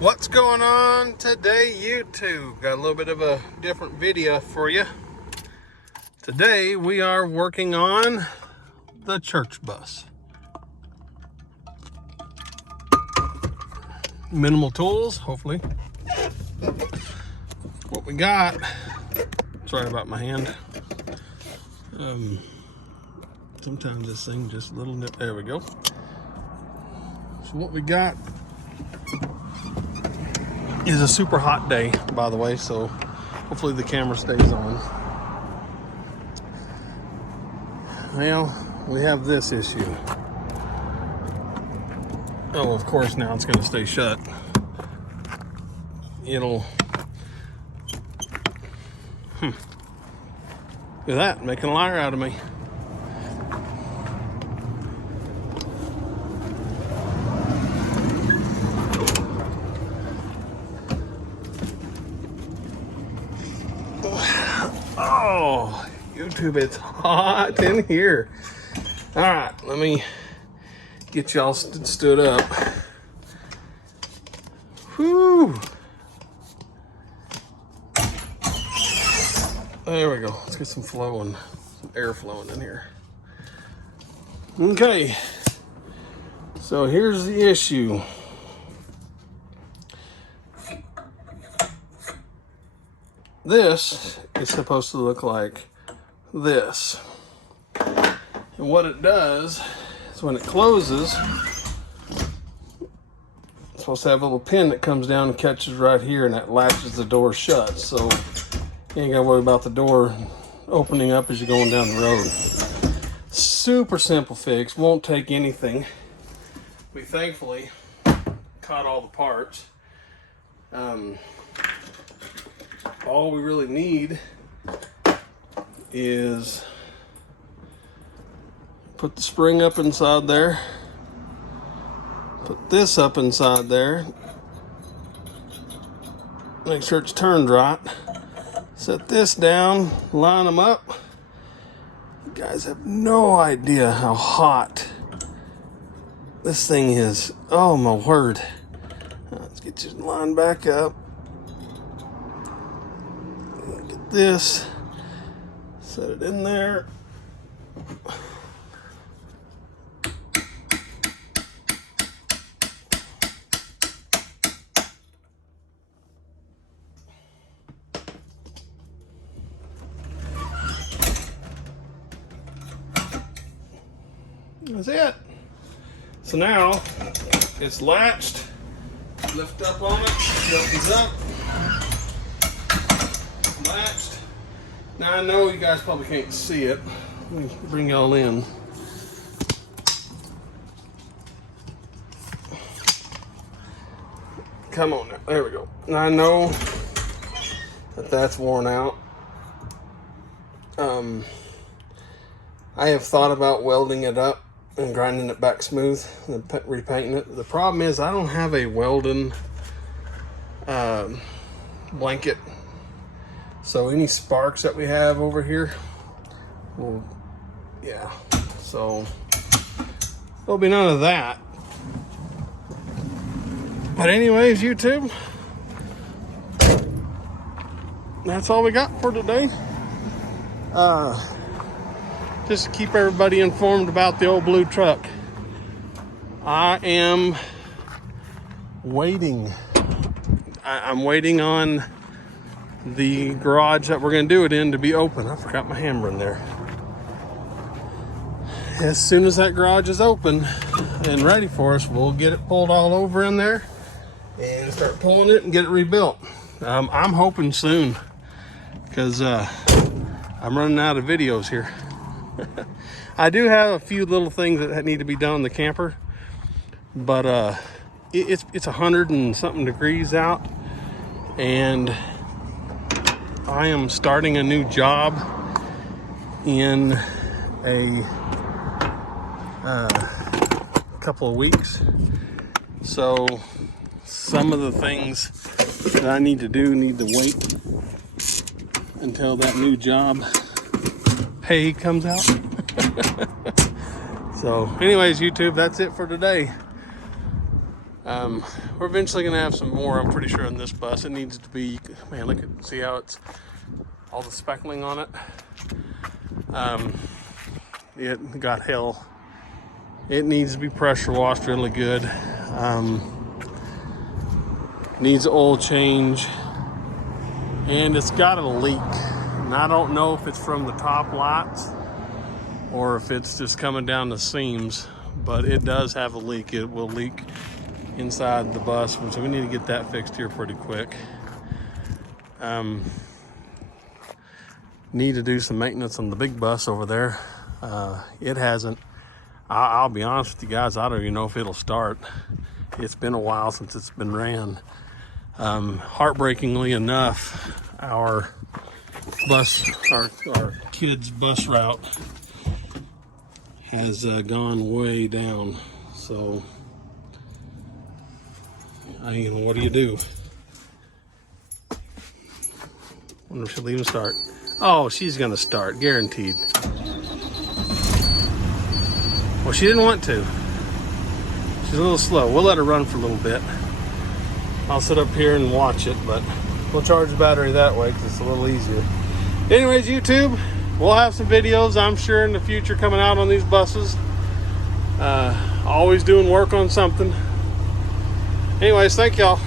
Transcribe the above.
What's going on today, YouTube? Got a little bit of a different video for you. Today we are working on the church bus. Minimal tools, hopefully. What we got, sorry about my hand. Sometimes this thing just a little nip, there we go. So what we got is a super hot day, by the way, so hopefully the camera stays on. Well, we have this issue. Oh, of course, now it's going to stay shut. It'll... Look at that, making a liar out of me. Oh, YouTube, it's hot in here. All right, let me get y'all stood up. Whew. There we go. Let's get some flowing, some air flowing in here. Okay, so here's the issue. This is supposed to look like this. And what it does is when it closes, it's supposed to have a little pin that comes down and catches right here, and that latches the door shut. So you ain't gotta worry about the door opening up as you're going down the road. Super simple fix, won't take anything. We thankfully caught all the parts. All we really need is put the spring up inside there, put this up inside there, make sure it's turned right, set this down, line them up. You guys have no idea how hot this thing is. Oh my word. Let's get you lined back up. Get this, set it in there. That's it. So now it's latched. Lift up on it, it opens up. Latched. Now I know you guys probably can't see it. Let me bring y'all in. Come on now, there we go. Now I know that that's worn out. I have thought about welding it up and grinding it back smooth and repainting it. The problem is I don't have a welding blanket. So any sparks that we have over here, well, yeah, so there'll be none of that. But anyways, YouTube, that's all we got for today. Just to keep everybody informed about the old blue truck. I am waiting. I'm waiting on the garage that we're going to do it in to be open. I forgot my hammer in there. As soon as that garage is open and ready for us, we'll get it pulled all over in there and start pulling it and get it rebuilt. I'm hoping soon, because I'm running out of videos here. I do have a few little things that need to be done in the camper, but it's 100 and something degrees out, and I am starting a new job in a couple of weeks. So some of the things that I need to do need to wait until that new job pay comes out. So anyways, YouTube, that's it for today. We're eventually gonna have some more, I'm pretty sure, on this bus. It needs to be, man, look at, see how it's all the speckling on it. It got hell. It needs to be pressure washed really good. Needs oil change, and it's got a leak. And I don't know if it's from the top lights or if it's just coming down the seams, but it does have a leak. It will leak inside the bus, so we need to get that fixed here pretty quick. Need to do some maintenance on the big bus over there. It hasn't, I'll be honest with you guys, I don't even know if it'll start. It's been a while since it's been ran. Heartbreakingly enough, our kids' bus route has gone way down. So, I mean, what do you do? Wonder if she'll even start. Oh, she's gonna start, guaranteed. Well, she didn't want to. She's a little slow. We'll let her run for a little bit. I'll sit up here and watch it, but we'll charge the battery that way because it's a little easier. Anyways, YouTube, we'll have some videos, I'm sure, in the future coming out on these buses. Always doing work on something. Anyways, thank y'all.